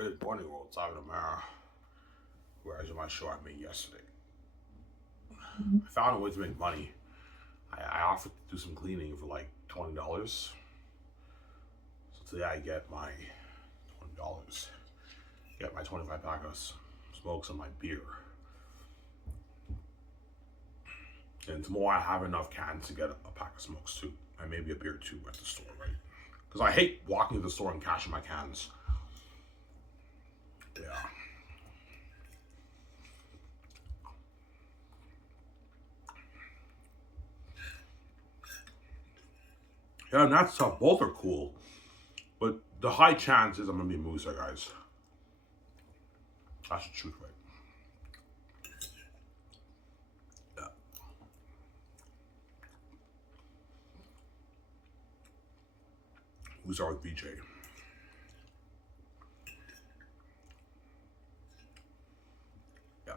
Good morning, world. Top of the Mara. Whereas my show I made yesterday. I found a way to make money. I offered to do some cleaning for like $20. So today I get my $20. Get my 25 pack of smokes and my beer. And tomorrow I have enough cans to get a pack of smokes too. And maybe a beer too at the store, right? Because I hate walking to the store and cashing my cans. Yeah. Yeah, and that's tough. Both are cool. But the high chance is I'm going to be a moose, guys. That's the truth, right? Yeah. Who's our VJ? Yeah.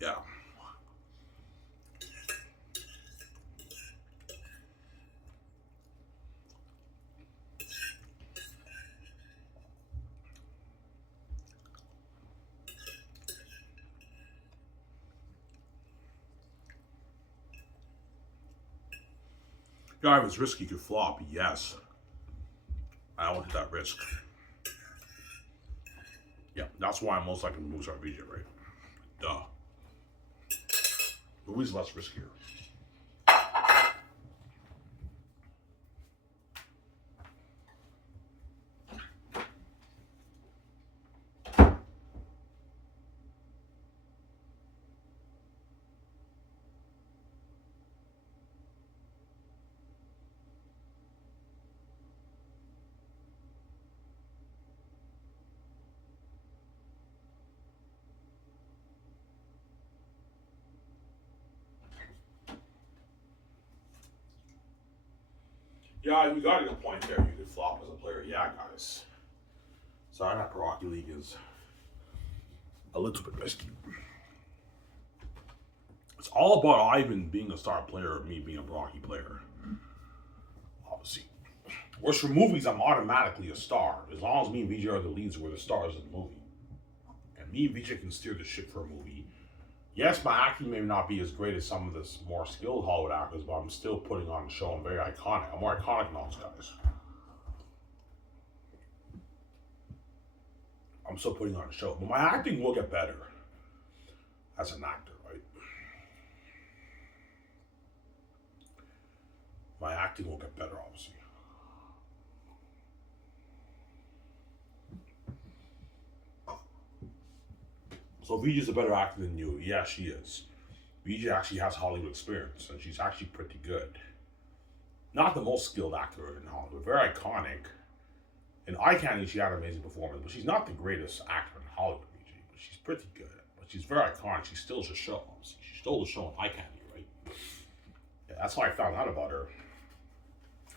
Yeah. Yeah, if it's risky, could flop. Yes. I don't want to take that risk. Yeah, that's why I'm most likely to moose our VJ, right? Duh. Movie's less riskier. Yeah, you got a good point there. You could flop as a player. Yeah, guys. Sorry, that Rocky League is a little bit risky. It's all about Ivan being a star player or me being a Rocky player. Obviously. Whereas for movies, I'm automatically a star. As long as me and VJ are the leads, we're the stars of the movie. And me and VJ can steer the ship for a movie. Yes, my acting may not be as great as some of the more skilled Hollywood actors, but I'm still putting on a show. I'm very iconic. I'm more iconic than those guys. I'm still putting on a show. But my acting will get better as an actor, right? My acting will get better, obviously. So VJ's a better actor than you. Yeah, she is. VJ actually has Hollywood experience, and she's actually pretty good. Not the most skilled actor in Hollywood, very iconic. In Eye Candy, she had an amazing performance, but she's not the greatest actor in Hollywood, VJ. But she's pretty good. But she's very iconic. She steals the show. She stole the show in Eye Candy, right? Yeah, that's how I found out about her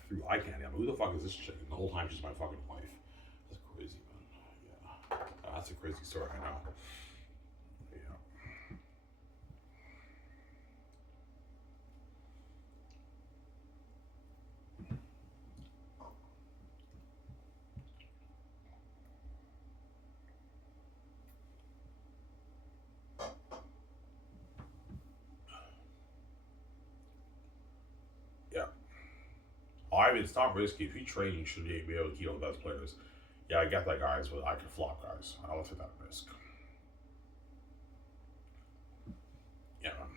through Eye Candy. I'm like, who the fuck is this chick? And the whole time she's my fucking wife. That's crazy, man. Yeah, that's a crazy story. I know. Yeah. I mean, it's not risky. If you train, you should be able to keep on the best players. Yeah, I get that, guys, but I can flop, guys. I don't take that risk. Yeah, man.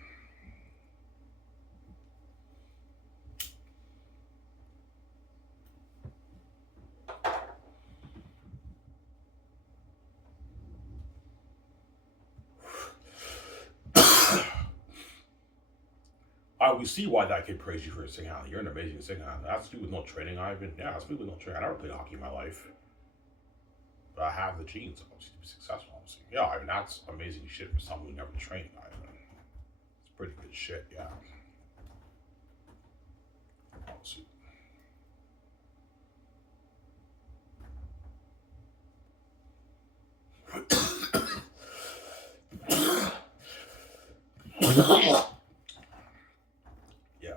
we see why that kid praised you for your single handle. You're an amazing single handle. That's you with no training, Ivan. Yeah, that's me with no training. I never played hockey in my life, but I have the genes, obviously, to be successful. Obviously, yeah. I mean, that's amazing shit for someone who never trained, Ivan. It's pretty good shit, yeah. Obviously. Yeah.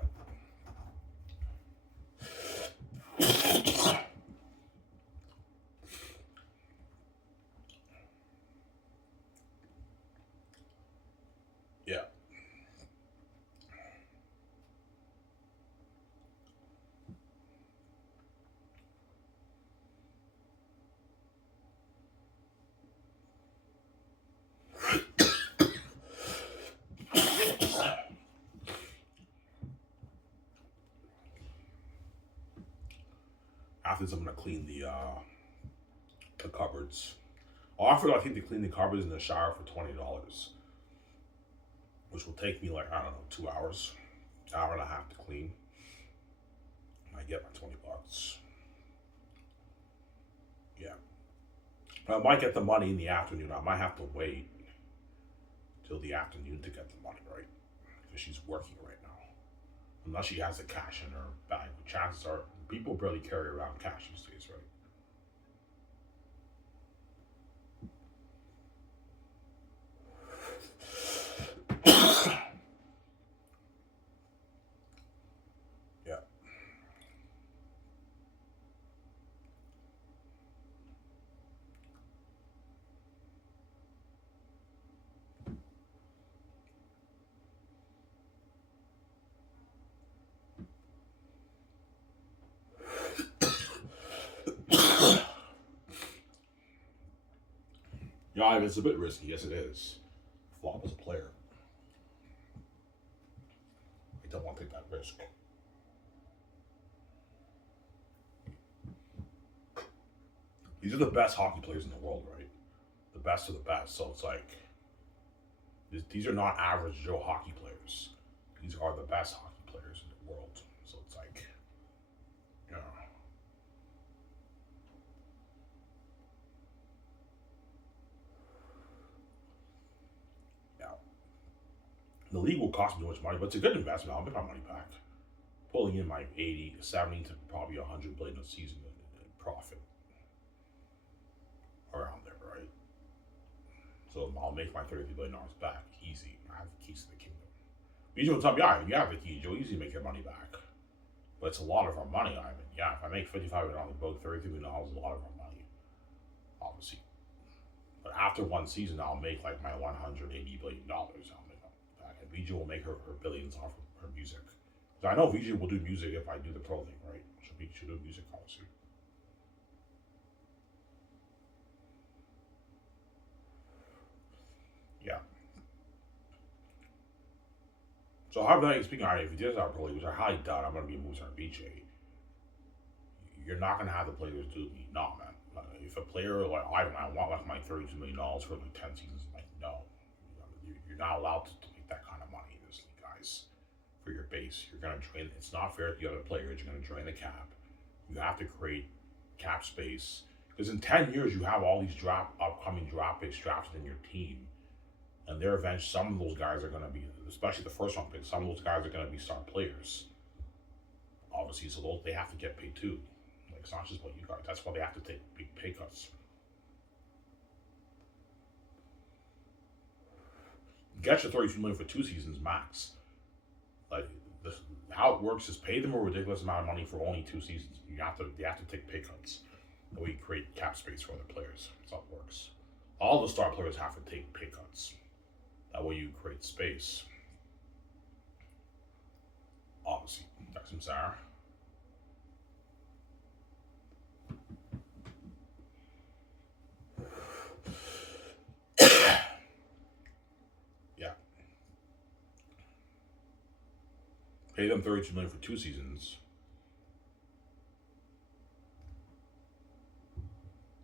Yeah. After this, I'm gonna clean the cupboards. Oh, I forgot. I think they clean the cupboards in the shower for $20, which will take me like I don't know 2 hours, hour and a half to clean. I get my $20. Yeah, but I might get the money in the afternoon. I might have to wait till the afternoon to get the money, right? Because she's working right now. Unless she has the cash in her bag. Chances are people barely carry around cash these days, right? Yeah. Yeah, it's a bit risky. Yes, it is. Flop as a player. I don't want to take that risk. These are the best hockey players in the world, right? The best of the best. So it's like these are not average Joe hockey players. These are the best hockey players in the world. So it's like, you know, yeah. The league will cost me too much money, but it's a good investment. I'll make my money back. Pulling in my 80, 70 to probably 100 billion a season in profit around there, right? So I'll make my $33 billion back easy. I have the keys to the kingdom. Usually will tell me, yeah, you have the keys. You'll easily make your money back. But it's a lot of our money, Ivan. Yeah, if I make $55 million a book, $33 million is a lot of our money, obviously. But after one season, I'll make like my $180 billion. I'll make that back. And VJ will make her billions off of her music. So I know VJ will do music if I do the pro thing, right? She'll do music, obviously. Yeah. So hypothetically speaking, if you did our pro league, which I highly doubt, I'm going to be moving on BJ. You're not going to have the players do me. No, man. If a player like I want like my $32 million for like 10 seasons, like no, you're not allowed to make that kind of money in this league, guys. For your base, you're going to drain. It's not fair to the other players. You're going to drain the cap. You have to create cap space because in 10 years you have all these upcoming draft picks drafted in your team, and they're eventually some of those guys are going to be, especially the first round picks. Some of those guys are going to be star players, obviously. So those they have to get paid too. Like it's not just what you got. That's why they have to take big pay cuts. Get your 32 million for 2 seasons max. Like this, how it works is pay them a ridiculous amount of money for only 2 seasons. They have to take pay cuts. That way you create cap space for other players. That's how it works. All the star players have to take pay cuts. That way you create space. Obviously, that's some Sarah. Yeah. Pay them 32 million for 2 seasons.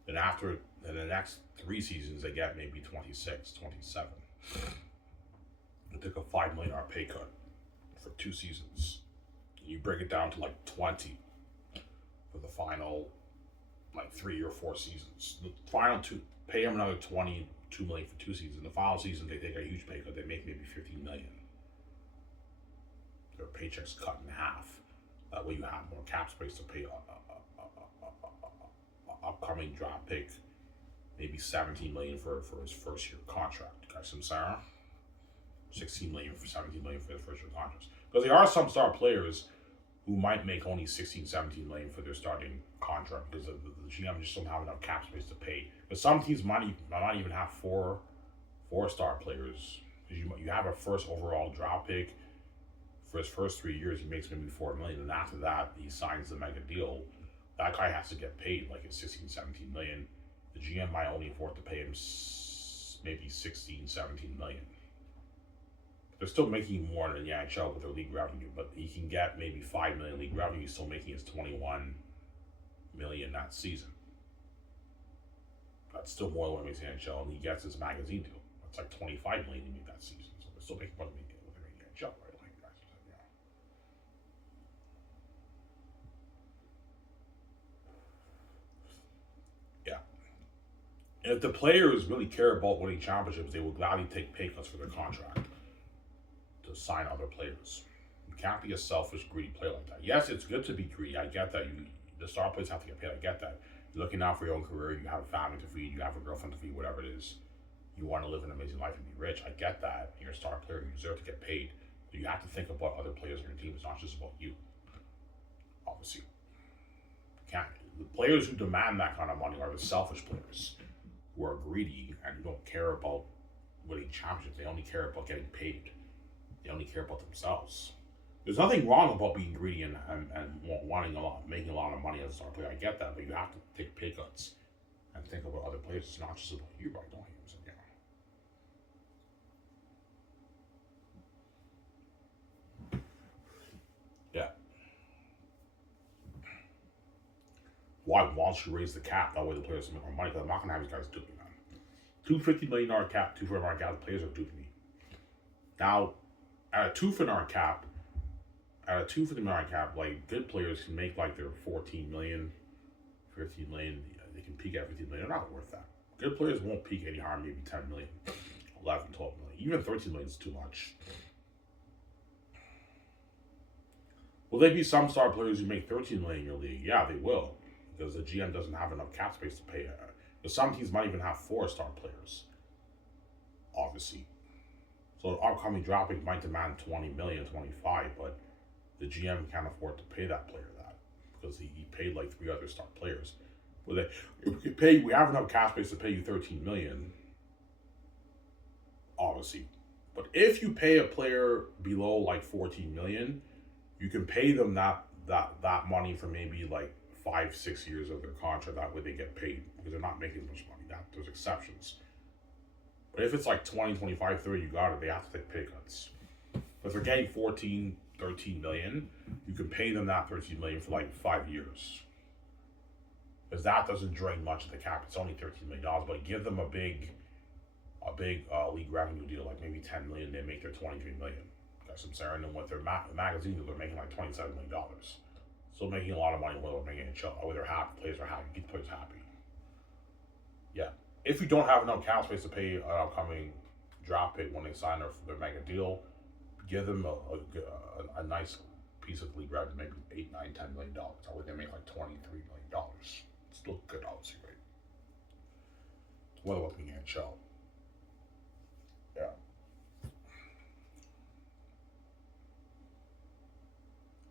Then after in the next 3 seasons they get maybe 26, 27. They took a $5 million pay cut for 2 seasons. You break it down to like 20 for the final like 3 or 4 seasons. The final two, pay them another 22 million for 2 seasons. The final season they take a huge pay cut. They make maybe 15 million. Their paychecks cut in half. That way you have more cap space to pay a upcoming draft pick, maybe 17 million for his first year contract. Guys, I'm sorry. 16 million for 17 million for his first year contracts. Because there are some star players who might make only 16, 17 million for their starting contract because the GM just don't have enough cap space to pay. But some teams might not even have four-star players. Because you have a first overall draft pick. For his first 3 years, he makes maybe 4 million, and after that, he signs the mega deal. That guy has to get paid like 16, 17 million. The GM might only afford to pay him maybe 16, 17 million. They're still making more than the NHL with their league revenue, but he can get maybe 5 million league revenue. He's still making his 21 million that season. That's still more than what he makes in the NHL, and he gets his magazine deal. That's like 25 million he made that season. So they're still making more than what they make in the NHL, right? Like you guys said, yeah. And if the players really care about winning championships, they will gladly take pay cuts for their contract to sign other players. You can't be a selfish, greedy player like that. Yes, it's good to be greedy. I get that. The star players have to get paid. I get that. You're looking out for your own career. You have a family to feed. You have a girlfriend to feed. Whatever it is, you want to live an amazing life and be rich. I get that. You're a star player. You deserve to get paid. But you have to think about other players on your team. It's not just about you. Obviously, can't. The players who demand that kind of money are the selfish players who are greedy and who don't care about winning championships. They only care about getting paid. They only care about themselves. There's nothing wrong about being greedy and wanting making a lot of money as a star player. I get that, but you have to take pay cuts and think about other players. It's not just about you, right? Don't you? Yeah. Why don't you raise the cap? That way the players make more money. Because I'm not gonna have these guys duping me, man. $250 million cap, $240 million cap. The players are duping me. Now, at a $250 million cap, like good players can make like their 14 million, 15 million. They can peak at 15 million. They're not worth that. Good players won't peak any higher, maybe 10 million, 11, 12 million. Even 13 million is too much. Will there be some star players who make 13 million in your league? Yeah, they will, because the GM doesn't have enough cap space to pay. But some teams might even have 4-star players. Obviously. So the upcoming draft pick might demand 20 million, 25, but the GM can't afford to pay that player that because he paid like 3 other star players. But we have enough cap space to pay you 13 million, obviously. But if you pay a player below like 14 million, you can pay them that money for maybe like 5-6 years of their contract. That way they get paid because they're not making as much money. There's exceptions. But if it's like 20, 25, 30, you got it, they have to take pay cuts. But if they're getting 14, 13 million, you can pay them that 13 million for like 5 years. Because that doesn't drain much of the cap. It's only $13 million, but give them a big league revenue deal, like maybe 10 million, they make their 23 million. That's what I'm saying. And with their magazine deal, they're making like $27 million. Still making a lot of money while they're making it chill. They're happy, players are happy, keep the players happy. Yeah. If you don't have enough cap space to pay an upcoming draft pick when they sign their mega deal, give them a nice piece of league revenue, maybe $8, $9, $10 million. That way they make like $23 million. It's still good, obviously, right? What about the NHL? Yeah.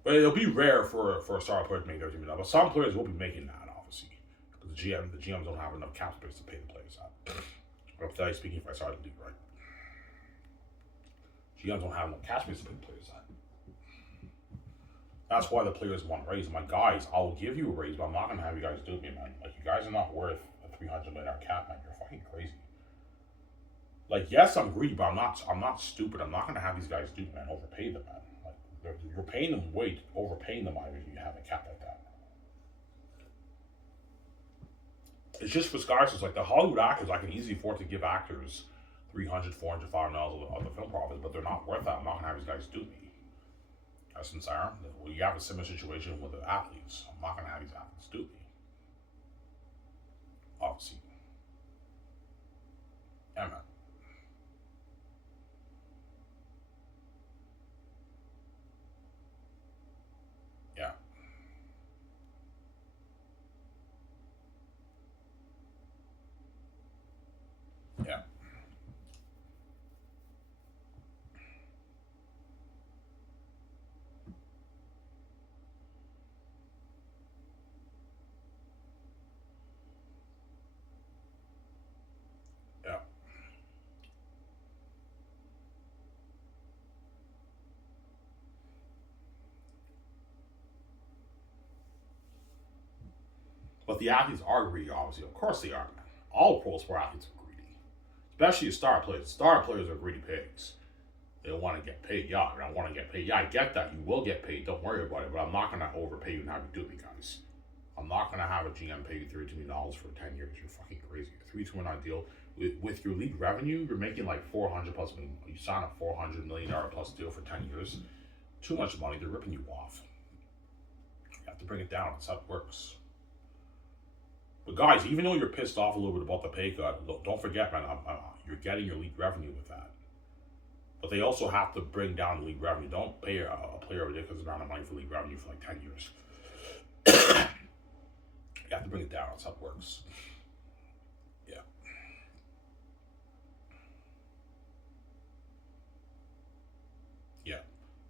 But it'll be rare for a star player to make $13 million. But some players will be making that, obviously. Because the GMs don't have enough cap space to pay the players out. I'm telling you, speaking if I started the league, right? GMs don't have enough cap space to pay the players out. That's why the players want a raise. I'm like, guys, I'll give you a raise, but I'm not gonna have you guys do it, man. Like, you guys are not worth a $300 million cap, man. You're fucking crazy. Like, yes, I'm greedy, but I'm not stupid. I'm not gonna have these guys do it, man. Overpay them, man. Like, you're paying them overpaying them if you have a cap like that. It's just for scholarships. Like the Hollywood actors, I can easily afford to give actors $300, $400, $500 of the film profits, but they're not worth that. I'm not gonna have these guys do me. That's sincere. Well, you have a similar situation with the athletes. I'm not gonna have these athletes do me. Obviously. Yeah, man. Yeah. Yeah. Yeah. But the athletes are greedy, obviously. Of course they are, man. All pro sport athletes are greedy. Especially star players. Star players are greedy pigs. They want to get paid. Yeah, I want to get paid. Yeah, I get that. You will get paid. Don't worry about it. But I'm not going to overpay you and have you do it, guys. I'm not going to have a GM pay you $32 million for 10 years. You're fucking crazy. A 3-2-9 deal. With your league revenue, you're making like 400 plus million. You sign a $400 million plus deal for 10 years. Too much money. They're ripping you off. You have to bring it down. That's how it works. But guys, even though you're pissed off a little bit about the pay cut, don't forget, man, you're getting your league revenue with that. But they also have to bring down league revenue. Don't pay a player a ridiculous amount of money for league revenue for like 10 years. You have to bring it down. That's how it works. Yeah. Yeah.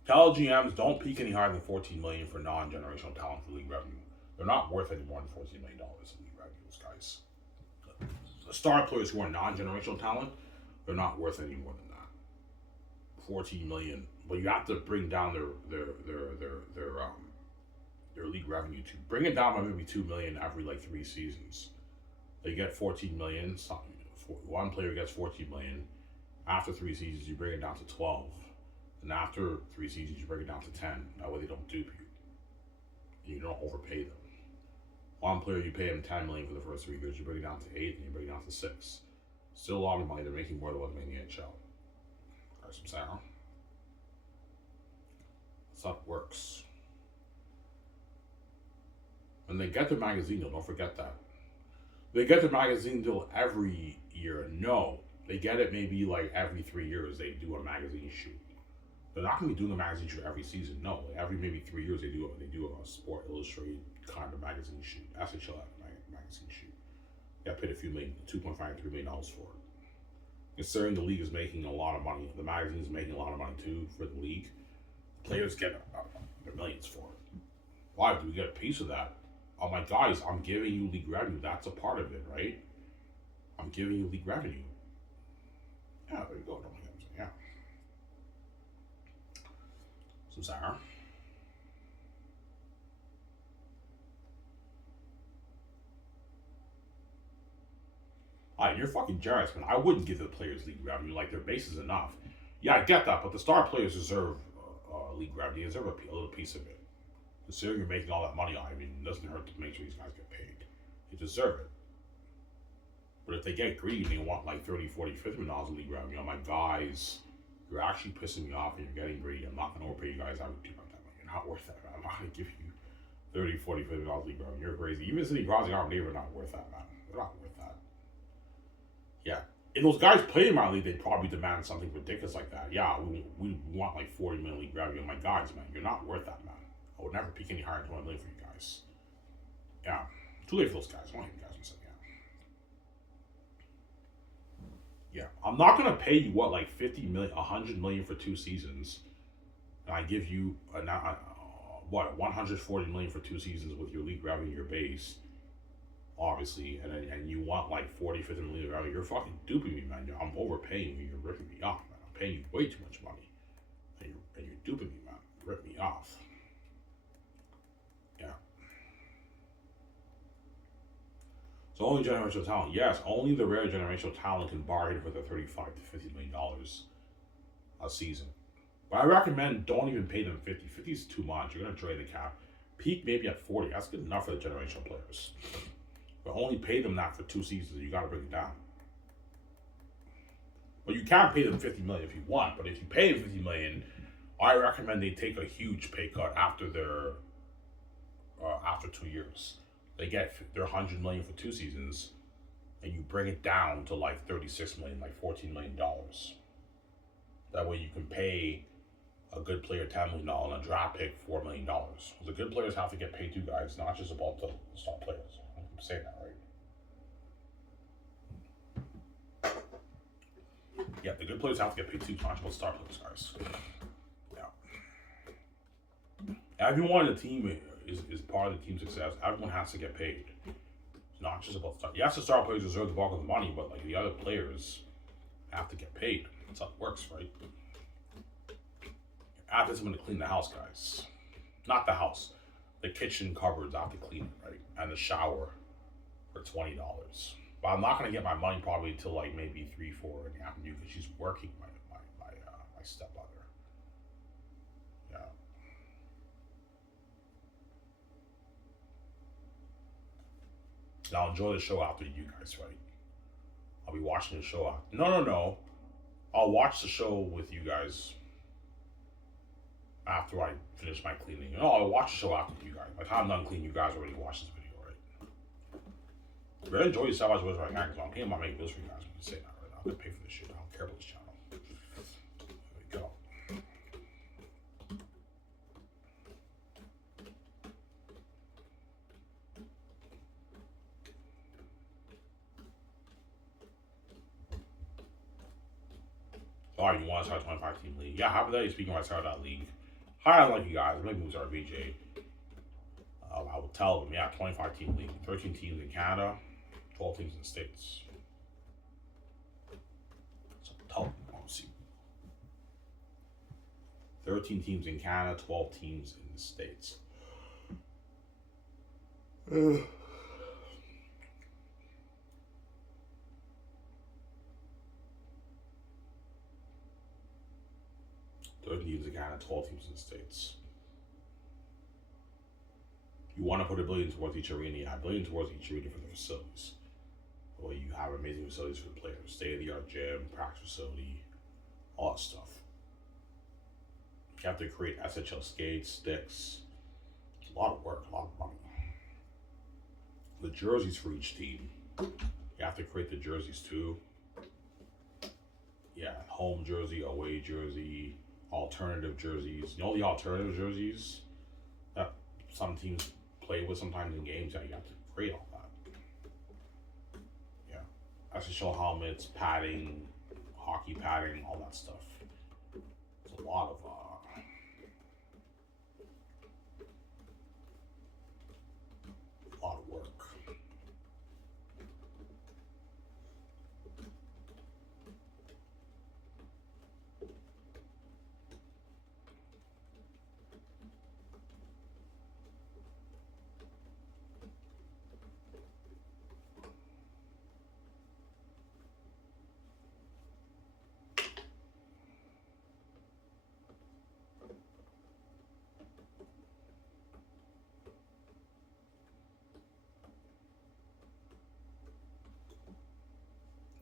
Tell GMs don't peak any higher than 14 million for non-generational talent for league revenue. They're not worth any more than $14 million in league revenue, those guys. The star players who are non-generational talent, they're not worth any more than that. 14 million. But you have to bring down their league revenue to bring it down by maybe 2 million every like 3 seasons. They get 14 million. One player gets 14 million. After 3 seasons, you bring it down to 12, and after 3 seasons, you bring it down to 10. That way, they don't dupe you. And you don't overpay them. One player, you pay them 10 million for the first 3 years. You bring it down to 8, and you bring it down to 6. Still a lot of money. They're making more than what they make in the NHL. That's some sound. That's how it works. And they get the magazine deal. Don't forget that. They get the magazine deal every year. No, they get it maybe like every 3 years. They do a magazine shoot. They're not going to be doing a magazine shoot every season. No, every maybe 3 years they do a Sport Illustrated kind of magazine shoot. SHL magazine shoot. Got paid a few million, $2.5 to $3 million for it. Considering the league is making a lot of money, the magazine is making a lot of money too for the league. Players get their millions for it. Why do we get a piece of that? I'm like, guys, I'm giving you league revenue. That's a part of it, right? I'm giving you league revenue. Yeah, there you go. Yeah. Some sour. You're fucking generous, man. I wouldn't give the players league revenue. Like, their base is enough. Yeah, I get that, but the star players deserve league revenue. They deserve a little piece of it. Considering you're making all that money, I mean, it doesn't hurt to make sure these guys get paid. They deserve it. But if they get greedy and they want like 30, 40, 50 dollars in league revenue, I'm like, guys, you're actually pissing me off and you're getting greedy. I'm not going to overpay you guys. I would do that. You're not worth that, man. I'm not going to give you 30, 40, 50 dollars league revenue. You're crazy. Even Sidney Crosby and Dave are not worth that, man. They're not worth that. Yeah. If those guys played in my league, they'd probably demand something ridiculous like that. Yeah, we want like 40 million league revenue. I'm like, guys, man, you're not worth that, man. I would never peak any higher than 20 million for you guys. Yeah. Too late for those guys. I don't hate you guys in a second. Yeah. I'm not gonna pay you like 50 million, 100 million for 2 seasons, and I give you 140 million for 2 seasons with your league revenue, your base, obviously, and you want like 40, 50 million revenue. You're fucking duping me, man. I'm overpaying you. You're ripping me off, man. I'm paying you way too much money, and you're duping me, man. Rip me off. Yeah. So only generational talent. Yes, only the rare generational talent can bargain for the $35 to $50 million a season. But I recommend don't even pay them 50. 50 is too much. You're gonna drain the cap. Peak maybe at 40. That's good enough for the generational players. But only pay them that for 2 seasons. You gotta bring it down. But you can pay them 50 million if you want. But if you pay them 50 million, I recommend they take a huge pay cut after their after 2 years. They get their 100 million for 2 seasons, and you bring it down to like 36 million, like $14 million. That way you can pay a good player $10 million and a draft pick $4 million. The good players have to get paid too, guys. It's not just about the star players. I'm saying that right. Yeah, the good players have to get paid too. It's not just about star players, guys. Yeah. Everyone in the team is part of the team's success. Everyone has to get paid. It's not just about star. Yes, the star players deserve the bulk of the money, but like the other players have to get paid. That's how it works, right? After I'm gonna clean the house, guys. Not the house. The kitchen cupboards, I have to clean it, right? And the shower for $20. But I'm not gonna get my money probably until like maybe 3, 4 in the afternoon because she's working my stepmother. Yeah. And I'll enjoy the show after you guys, right? I'll be watching the show after. No. I'll watch the show with you guys after I finish my cleaning. No, I'll watch the show after you guys. By the time I'm done cleaning, you guys already watched this video, right? Really enjoy yourself as well as right now because I'm paying my main bills for you guys. I'm just saying that right now. I'm gonna pay for this shit. I don't care about this channel. There we go. Alright, you want to start a 25 team league? Yeah, happy that you're speaking when I started that league. Hi, I like you guys. Maybe we start BJ. I will tell them, yeah, 25 team league. 13 teams in Canada, 12 teams in the States. So tell them, obviously. 13 teams in Canada, 12 teams in the States. 13 teams in Canada, 12 teams in the States. You want to put $1 billion towards each arena, you have $1 billion towards each arena for the facilities. Well, you have amazing facilities for the players, state-of-the-art gym, practice facility, all that stuff. You have to create SHL skates, sticks. It's a lot of work, a lot of money. The jerseys for each team. You have to create the jerseys too. Yeah, home jersey, away jersey, alternative jerseys. You know the alternative jerseys that some teams play with sometimes in games? Yeah, you have to create all that. Yeah. SHL helmets, padding, hockey padding, all that stuff. It's a lot of work.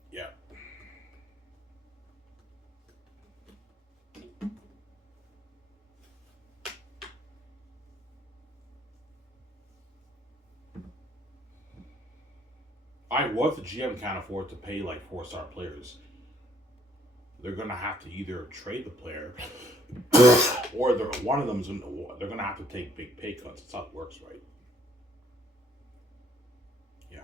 Yeah. What if the GM can't afford to pay like 4-star players? They're gonna have to either trade the player, or one of them's they're gonna have to take big pay cuts. That's how it works, right? Yeah.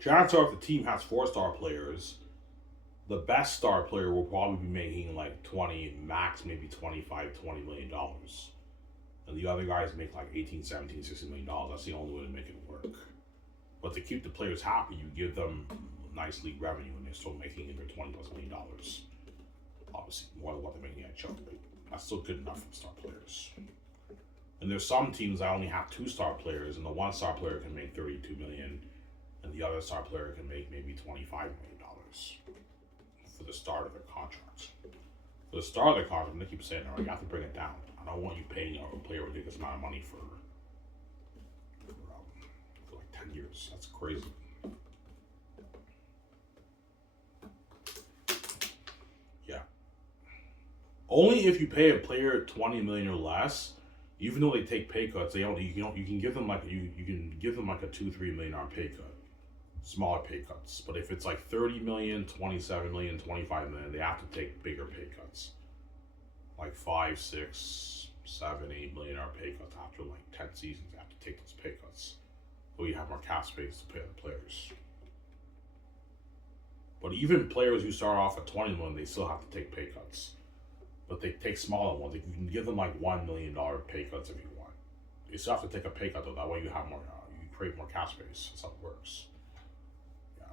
Chances are, if the team has 4-star players, the best star player will probably be making like 20, max maybe 25, $20 million. And the other guys make like 18, 17, $16 million. That's the only way to make it work. But to keep the players happy, you give them nice league revenue and they're still making either $20+ million. Obviously, more than what they're making at Chuck. That's still good enough for star players. And there's some teams that only have 2-star players, and the 1-star player can make $32 million, and the other star player can make maybe $25 million for the start of their contract. For the start of their contract, I'm gonna keep saying, all right, you have to bring it down. I don't want you paying a player a ridiculous amount of money for like 10 years. That's crazy. Yeah. Only if you pay a player 20 million or less, even though they take pay cuts, they only you can give them like you can give them like a 2-3 million dollar pay cut, smaller pay cuts. But if it's like 30 million, 27 million, 25 million, they have to take bigger pay cuts, like 5, 6, 7, 8 million dollar pay cuts after like 10 seasons. They have to take those pay cuts, so you have more cap space to pay the players. But even players who start off at 20 million, they still have to take pay cuts. But they take smaller ones. You can give them like $1 million pay cuts if you want. You still have to take a pay cut though. That way you have more. You create more cap space. That's how it works. Yeah.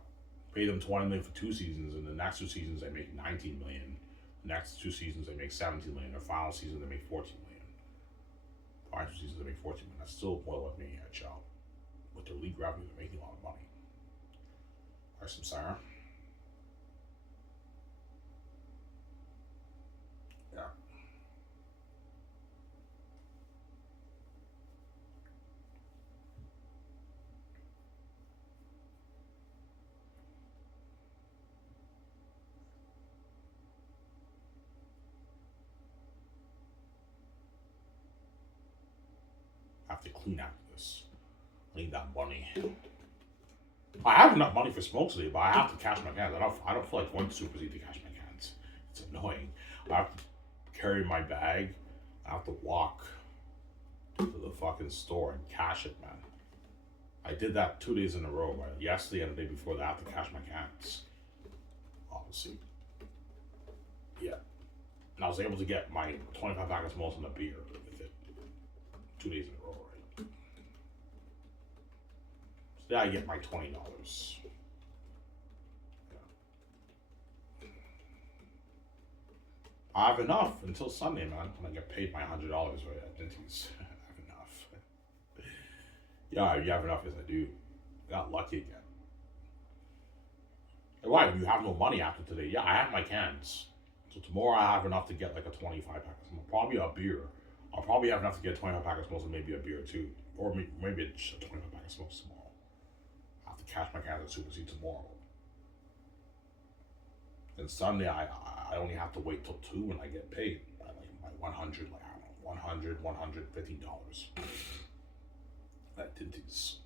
Pay them 20 million for 2 seasons, and the next 2 seasons they make 19 million. The next 2 seasons they make 17 million. The final season they make 14 million. Final 2 seasons they make 14 million. That's still more like me at SHL. With their league revenue, they're making a lot of money. There's some siren. Yeah. I have to clean out this. I need that money. I have enough money for smokes today, but I have to cash my cans. I don't feel like going to Super Z to cash my cans. It's annoying. I have to carry my bag. I have to walk to the fucking store and cash it, man. I did that 2 days in a row. Right? Yesterday and the day before that, I have to cash my cans. Obviously. Yeah. And I was able to get my 25 pack of smokes and a beer with it 2 days in a row, right? So I get my $20. Yeah. I have enough until Sunday, man. When I get paid my $100 right at Dinty's. I have enough. Yeah, you have enough. Yes, I do. Got lucky again. Why? You have no money after today? Yeah, I have my cans. So tomorrow I have enough to get like a 25 pack of smokes. Probably a beer. I'll probably have enough to get a 25 pack of smokes and maybe a beer too. Or maybe just a 25 pack of smokes tomorrow. I have to cash my cans at Super C tomorrow. And Sunday I only have to wait till 2 when I get paid. By like my 100, like I don't know, $115. At Dinty's.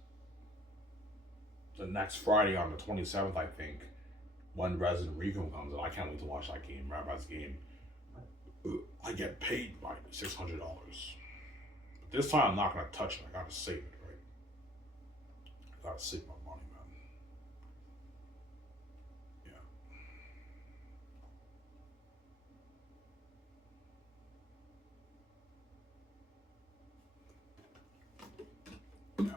The next Friday on the 27th, I think, when Resident Rico comes in, I can't wait to watch that game, Rabbi's game. I get paid by $600. But this time I'm not gonna touch it. I gotta save it, right? I gotta save my money, man. Yeah. Yeah.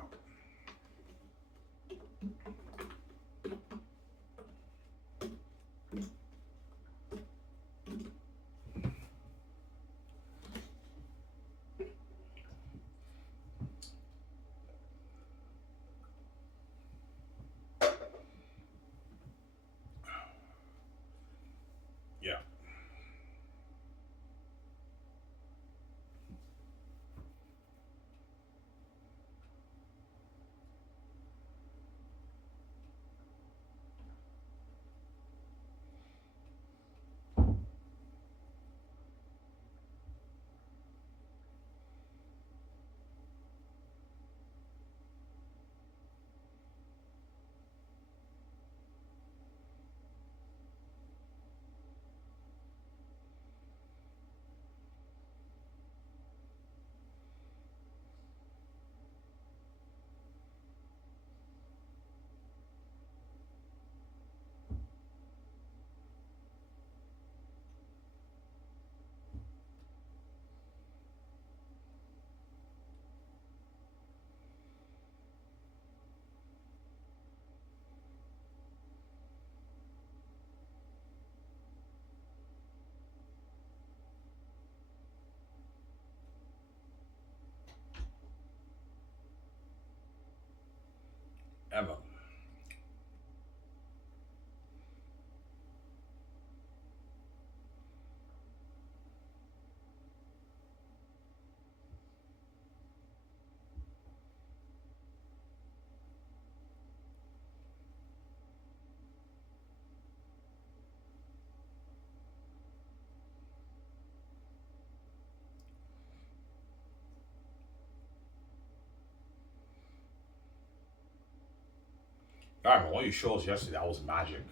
God, one of your shows yesterday, that was magic.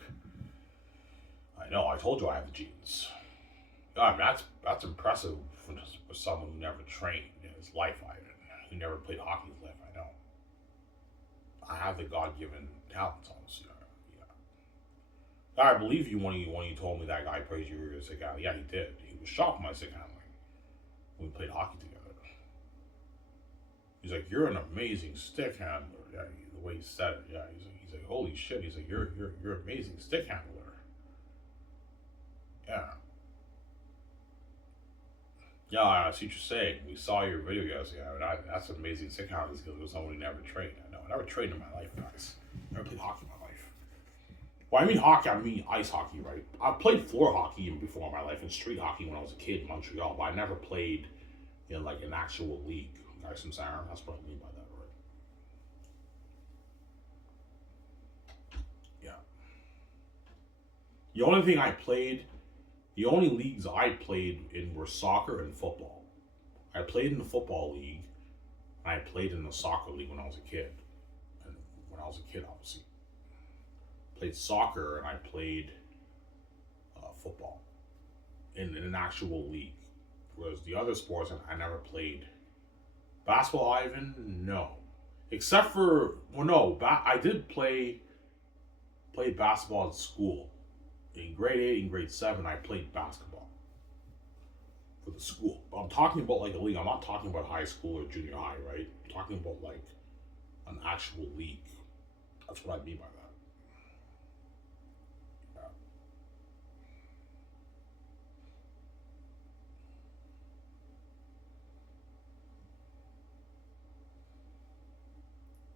I know, I told you I have the genes. God, that's impressive for someone who never trained in his life, Ivan. Who never played hockey in his life, I know. I have the God given talents, honestly. Yeah. I believe you when you told me that guy praised your stick handling. Yeah, he did. He was shocked by my stick handling when we played hockey together. He's like, "You're an amazing stick handler." Yeah, the way he said it. Yeah, he's like, "Holy shit!" He's like, "You're an amazing stick handler." Yeah, yeah. I see what you're saying. We saw your video yesterday. That's an amazing stick handling skills with someone who never trained. I know. I never trained in my life, guys. Never played hockey in my life. Well, I mean hockey. I mean ice hockey, right? I played floor hockey even before in my life and street hockey when I was a kid in Montreal, but I never played in like an actual league. Guys from Saturn. That's what I mean by that, right? Yeah. The only thing I played, the only leagues I played in were soccer and football. I played in the football league, and I played in the soccer league when I was a kid. And when I was a kid, obviously, played soccer and I played football in an actual league. Whereas the other sports, I never played. Basketball, Ivan, no. Except for, well, no, I did play basketball at school. In grade 8 and grade 7, I played basketball for the school. But I'm talking about like a league. I'm not talking about high school or junior high, right? I'm talking about like an actual league. That's what I mean by that. Yeah.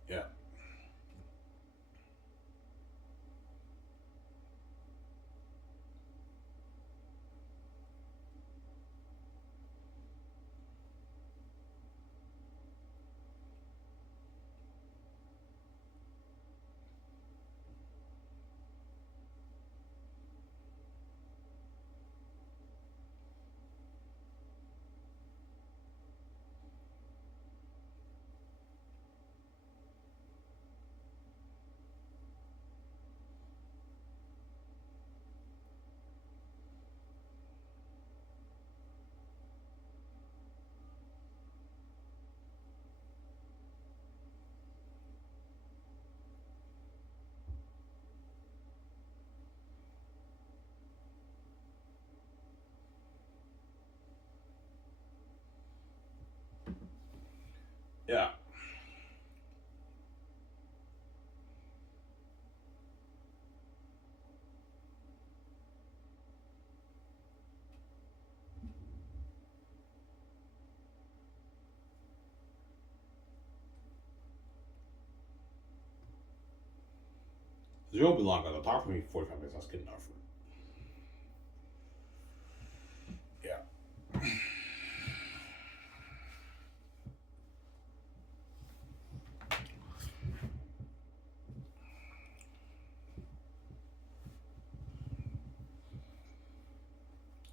Yeah. Yeah. It won't be long, guys. I'll talk to me for 45 minutes. That's good enough. Yeah.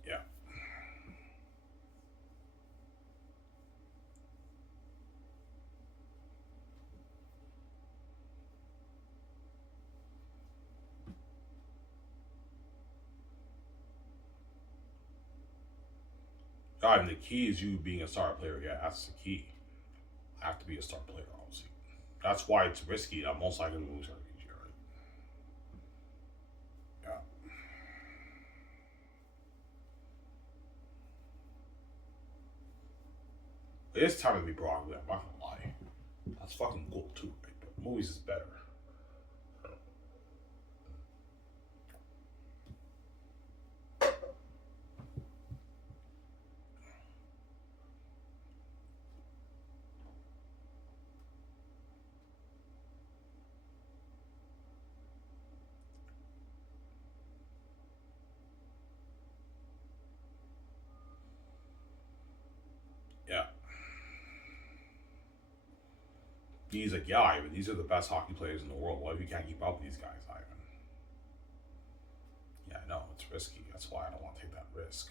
Yeah. God, and the key is you being a star player. Yeah, that's the key. I have to be a star player, obviously. That's why it's risky. I'm most likely to lose RPG, right? Yeah. It is time to be Broadway. I'm not gonna lie. That's fucking cool too, right? But movies is better. Yeah. He's like, yeah, Ivan, these are the best hockey players in the world. What if you can't keep up with these guys, Ivan? Yeah, no, it's risky. That's why I don't want to take that risk.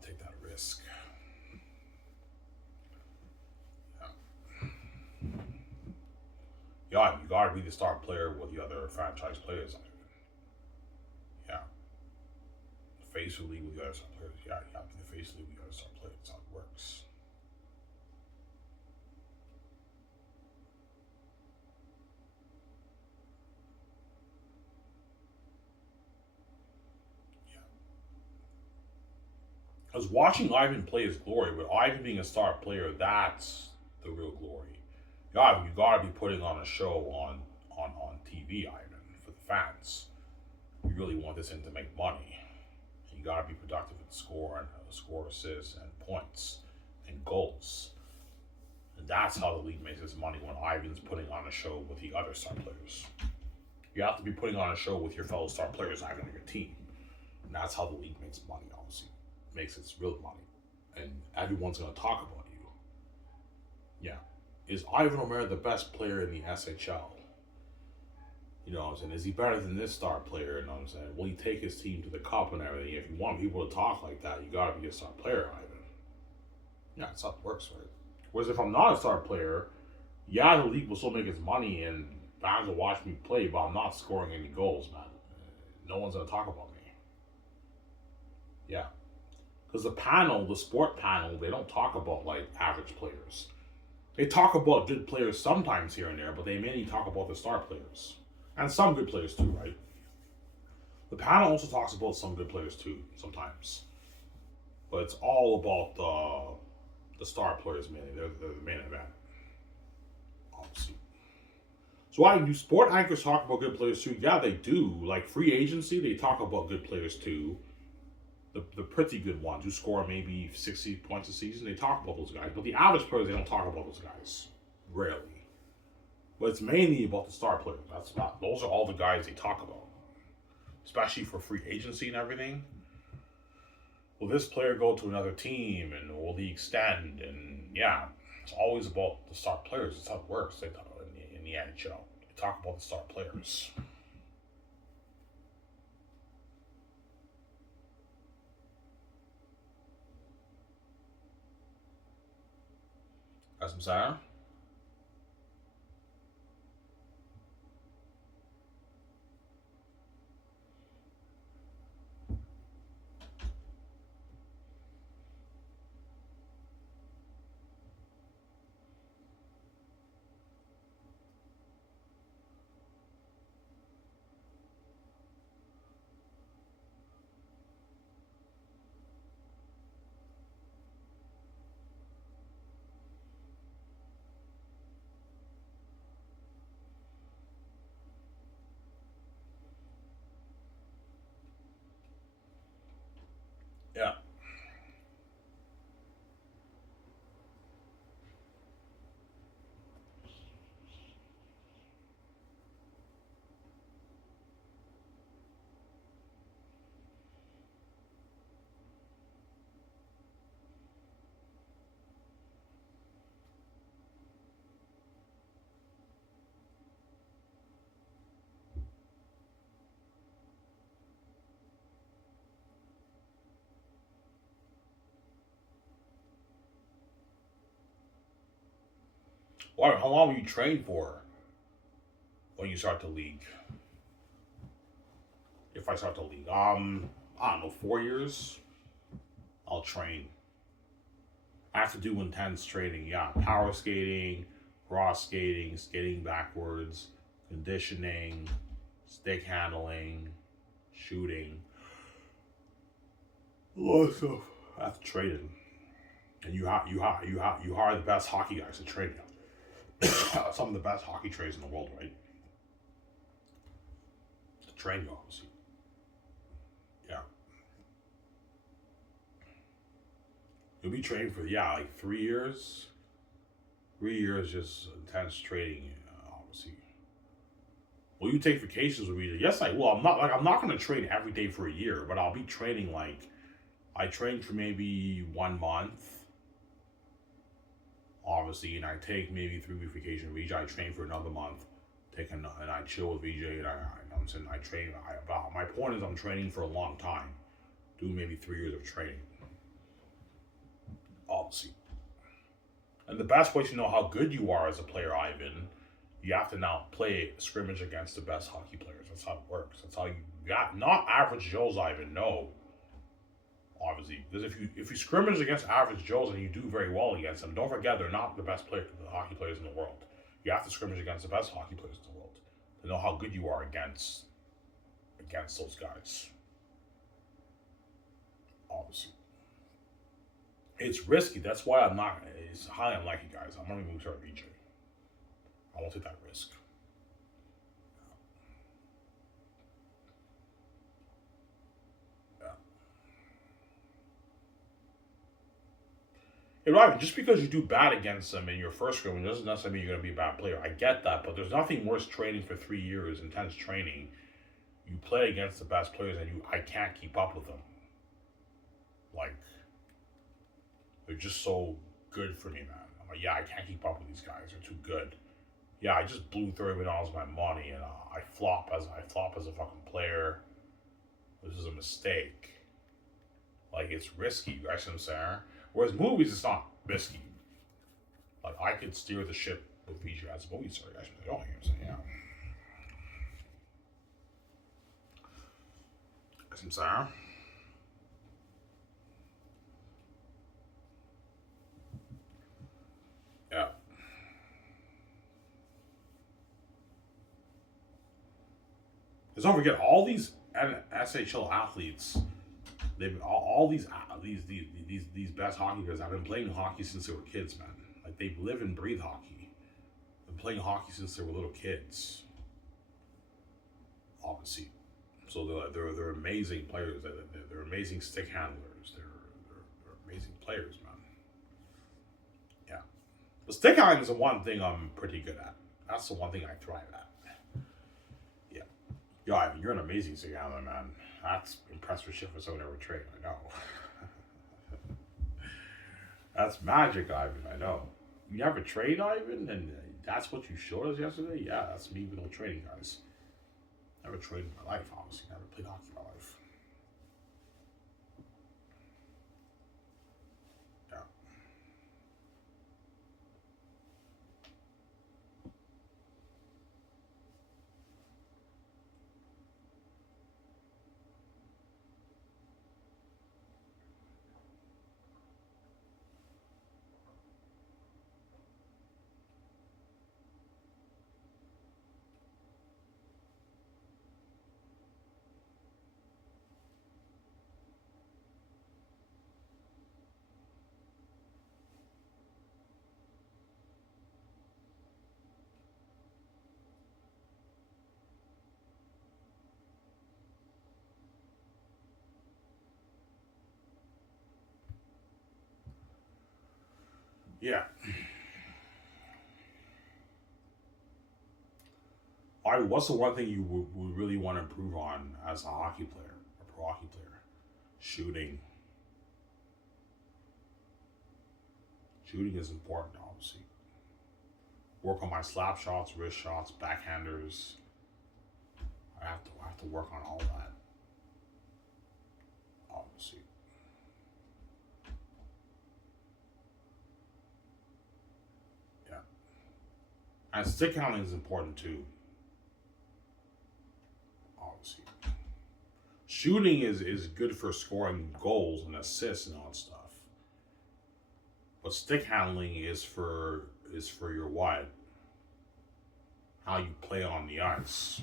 want to take that risk. Yeah, you gotta be the star player with the other franchise players. Yeah, the face of the league with the other star players. Yeah, you have to be the face of the league with the other star players. That's how it works. Yeah, because watching Ivan play is glory, but Ivan being a star player, that's the real glory. Yeah, you gotta be putting on a show on TV, Ivan, for the fans. You really want this thing to make money. You gotta be productive in score assists, and points, and goals. And that's how the league makes its money when Ivan's putting on a show with the other star players. You have to be putting on a show with your fellow star players, Ivan, on your team. And that's how the league makes money, obviously. Makes its real money. And everyone's gonna talk about you. Yeah. Is Ivan O'Meara the best player in the SHL? You know what I'm saying? Is he better than this star player? You know what I'm saying? Will he take his team to the cup and everything? If you want people to talk like that, you gotta be a star player, Ivan. Yeah, that's how it works, right? Whereas if I'm not a star player, yeah, the league will still make its money and fans will watch me play, but I'm not scoring any goals, man. No one's gonna talk about me. Yeah. Because the sport panel, they don't talk about like average players. They talk about good players sometimes here and there, but they mainly talk about the star players. And some good players too, right? The panel also talks about some good players too, sometimes. But it's all about the star players mainly. They're the main event, obviously. So why do sport anchors talk about good players too? Yeah, they do. Like free agency, they talk about good players too. The pretty good ones who score maybe 60 points a season, they talk about those guys. But the average players, they don't talk about those guys. Rarely. But it's mainly about the star players. Those are all the guys they talk about. Especially for free agency and everything. Will this player go to another team and will he extend? And yeah, it's always about the star players. It's how it works. They talk in the NHL. They talk about the star players. As I'm saying. Yeah. How long will you train for when you start the league? If I start the league, I don't know, 4 years. I'll train. I have to do intense training. Yeah, power skating, cross skating, skating backwards, conditioning, stick handling, shooting, a lot of stuff. I have to train it, and you hire the best hockey guys to train you. Some of the best hockey trainers in the world, right? To train you, obviously. Yeah, you'll be training for like 3 years. 3 years just intense training, obviously. Will you take vacations with me? Yes, I will. I'm not gonna train every day for a year, but I'll be training like I train for maybe 1 month, obviously, and I take maybe 3 week vacation with VJ. I train for another month, and I chill with VJ, and I'm saying I train. My point is I'm training for a long time, do maybe 3 years of training. obviously. And the best way to know how good you are as a player, Ivan, you have to now play scrimmage against the best hockey players. That's how it works. That's how you got not average Joes, Ivan. No, obviously, because if you scrimmage against average Joes and you do very well against them, don't forget they're not the best hockey players in the world. You have to scrimmage against the best hockey players in the world to know how good you are against those guys. Obviously, it's risky. That's why I'm not. It's highly unlikely, guys. I'm not even going to start VJ. I won't take that risk. Yeah. Hey, Ryan, just because you do bad against them in your first scrimmage doesn't necessarily mean you're going to be a bad player. I get that, but there's nothing worse training for 3 years, intense training. You play against the best players, and I can't keep up with them. Like, they're just so good for me, man. I'm like, yeah, I can't keep up with these guys. They're too good. Yeah, I just blew $30 million of my money, and I flop as a fucking player. This is a mistake. Like, it's risky. You guys know what I'm saying? Whereas movies, it's not risky. Like, I could steer the ship with VJ as a movie star. You guys know what I'm saying? Yeah. Guys know what I'm saying? Yeah. Because don't forget, all these SHL athletes, they've all these best hockey players have been playing hockey since they were kids, man. Like, they live and breathe hockey. They've been playing hockey since they were little kids. Obviously, so they're amazing players. They're amazing stick handlers. They're amazing players, man. Yeah, the stick handling is the one thing I'm pretty good at. That's the one thing I thrive at. Yeah, yo, Ivan, you're an amazing stick handler, man. That's impressive shit for someone ever trained. I know. That's magic, Ivan. I know. You never trained, Ivan, and that's what you showed us yesterday. Yeah, that's me with no training, guys. Never trained in my life, obviously. Never played hockey in my life. Yeah. Yeah. What's the one thing you would really want to improve on as a hockey player, a pro hockey player? Shooting. Shooting is important, obviously. Work on my slap shots, wrist shots, backhanders. I have to work on all that, obviously. Yeah. And stick handling is important too, obviously. Shooting is good for scoring goals and assists and all that stuff. But stick handling is for your what? How you play on the ice.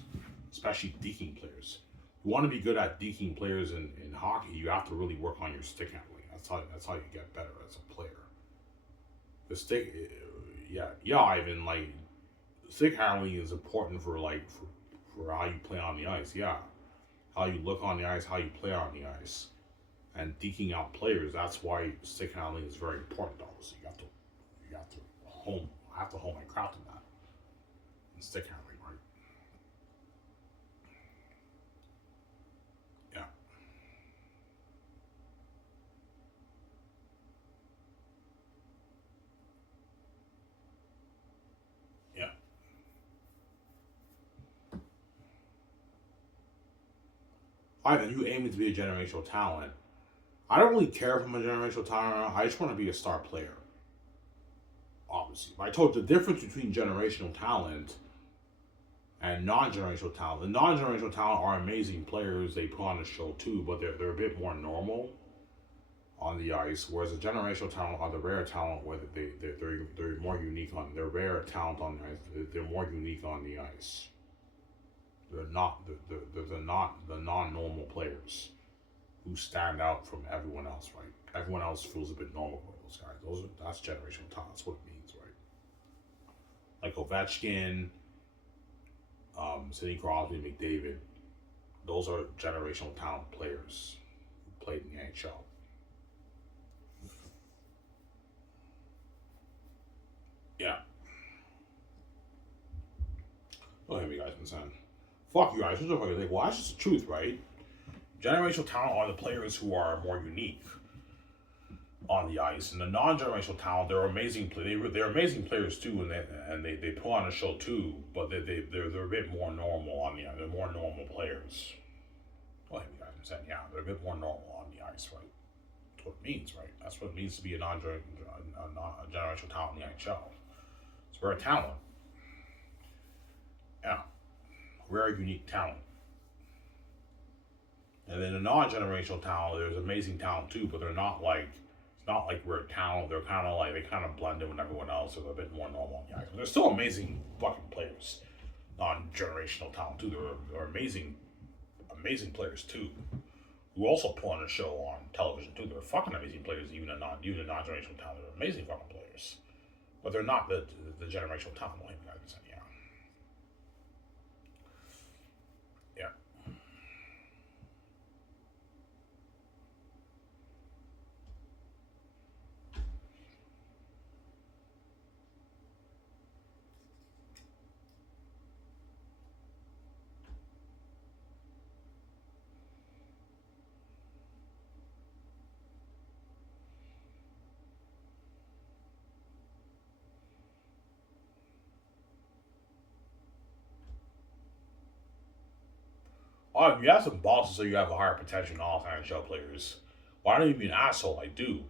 Especially deking players. You want to be good at deking players in hockey, you have to really work on your stick handling. That's how you get better as a player. The stick, yeah, Ivan. Like, stick handling is important for for how you play on the ice. Yeah, how you look on the ice, how you play on the ice, and deking out players. That's why stick handling is very important. Obviously, you have to hone my craft in that. And stick handling, right? Yeah, yeah. Ivan, you aiming to be a generational talent. I don't really care if I'm a generational talent or not. I just want to be a star player. Obviously, I told you the difference between generational talent and non-generational talent. The non-generational talent are amazing players. They put on a show too, but they're a bit more normal on the ice. Whereas the generational talent are the rare talent, where they're more unique on. They're rare talent on the ice. They're more unique on the ice. They're not they're not the non-normal players who stand out from everyone else, right? Everyone else feels a bit normal for those guys. That's generational talent. That's what it means, right? Like Ovechkin, Sidney Crosby, McDavid. Those are generational talent players who played in the NHL. Yeah. Don't hit me, guys, I'm saying. Fuck you guys. Well, that's just the truth, right? Generational talent are the players who are more unique on the ice, and the non-generational talent, they're amazing. They're amazing players too, and they put on a show too. But they're a bit more normal on the ice. They're more normal players. Well, you guys, I'm saying, yeah, they're a bit more normal on the ice, right? That's what it means, right? That's what it means to be a non-generational talent in the NHL. It's rare talent. Yeah, rare unique talent. And then the non-generational talent, there's amazing talent too, but they're not like it's not like we're talent. They're kind of like they kind of blend in with everyone else. So they're a bit more normal. Yeah, they're still amazing fucking players. Non-generational talent too. They're amazing players too. Who also put on a show on television too. They're fucking amazing players. Even the non-generational talent, they're amazing fucking players. But they're not the generational talent. Like I said, yeah, yeah. Oh, if you have some balls to say you have a higher potential than all NHL players, why don't you be an asshole? I do.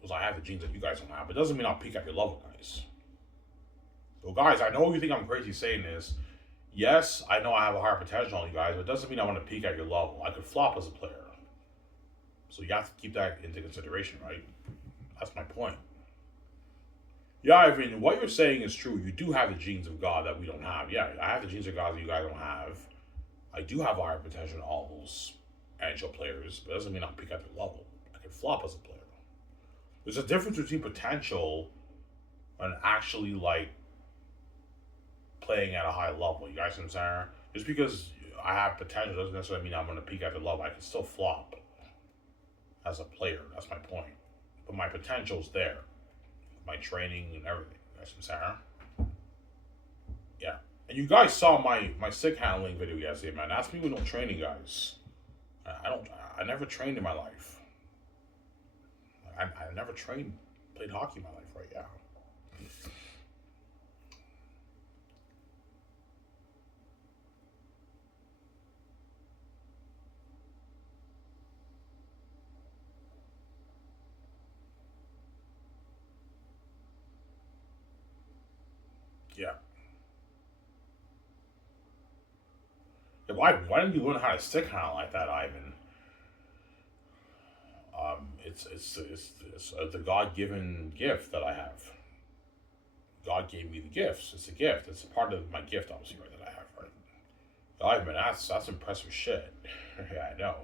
Because I have the genes that you guys don't have. But it doesn't mean I'll peak at your level, guys. So, guys, I know you think I'm crazy saying this. Yes, I know I have a higher potential on you guys, but it doesn't mean I want to peak at your level. I could flop as a player. So you have to keep that into consideration, right? That's my point. Yeah, I mean, what you're saying is true. You do have the genes of God that we don't have. Yeah, I have the genes of God that you guys don't have. I do have a higher potential than all those NHL players, but it doesn't mean I'll peak at their level. I can flop as a player. There's a difference between potential and actually like playing at a high level. You guys understand? Just because I have potential doesn't necessarily mean I'm going to peak at the level. I can still flop as a player. That's my point. But my potential's there. My training and everything. You guys understand? Yeah. And you guys saw my stick handling video yesterday, man. That's me with no training, guys. I don't. I never trained in my life. I never played hockey in my life, right? Yeah. Yeah. Yeah, why didn't you learn how to stick handle like that, Ivan? It's the God given gift that I have. God gave me the gifts. It's a gift. It's a part of my gift, obviously, right, that I have, right? Ivan, that's impressive shit. Yeah, I know.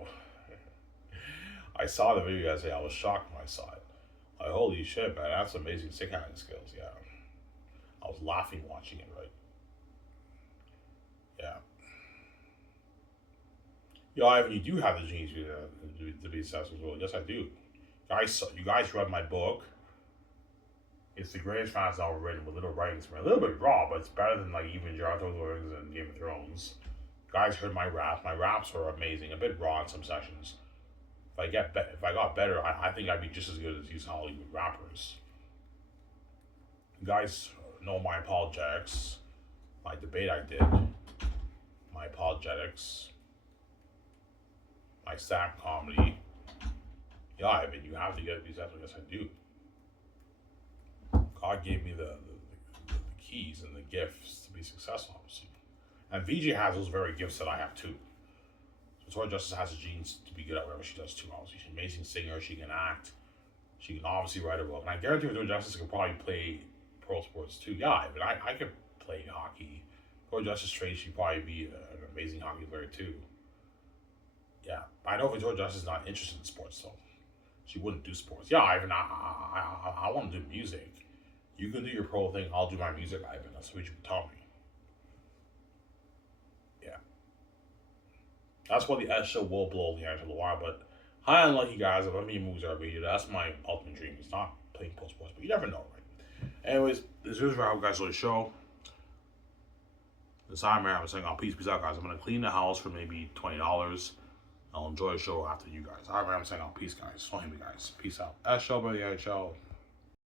I saw the video yesterday. I was shocked when I saw it. Like, holy shit, man, that's amazing stick handling skills. Yeah, I was laughing watching it. Right? Yeah. Yeah, Ivan, you do have the genes to be successful as well. Yes, I do. Guys, you guys read my book. It's the greatest fantasy novel written with little writings. A little bit raw, but it's better than like even Jar Wars and Game of Thrones. Guys heard my raps. My raps are amazing. A bit raw in some sections. If I got better, I think I'd be just as good as these Hollywood rappers. You guys know my apologetics, my debate I did, my apologetics, my stand comedy, Yeah, I mean, you have to get these. That's what I do. God gave me the keys and the gifts to be successful, obviously. And VJ has those very gifts that I have too. So Tori Justice has the genes to be good at whatever she does too. Obviously, she's an amazing singer. She can act. She can obviously write a book. And I guarantee Tori Justice can probably play pro sports too. Yeah, I mean, I could play hockey. Tori Justice trade, she'd probably be an amazing hockey player too. Yeah, I know Victoria Justice is not interested in sports, so she wouldn't do sports. Yeah, Ivan, I want to do music. You can do your pro thing. I'll do my music, Ivan. That's what you taught me. Yeah, that's why the SHL will blow the answer a while. But high unlucky guys, if I'm making movies or video, that's my ultimate dream. It's not playing pro sports, but you never know, right? Anyways, this is how guys on the show. This time, I'm saying, peace out, guys. I'm gonna clean the house for maybe $20. I'll enjoy the show after you guys. I'm saying, peace, guys. Don't hit me, guys. Peace out. SHL, brother, NHL.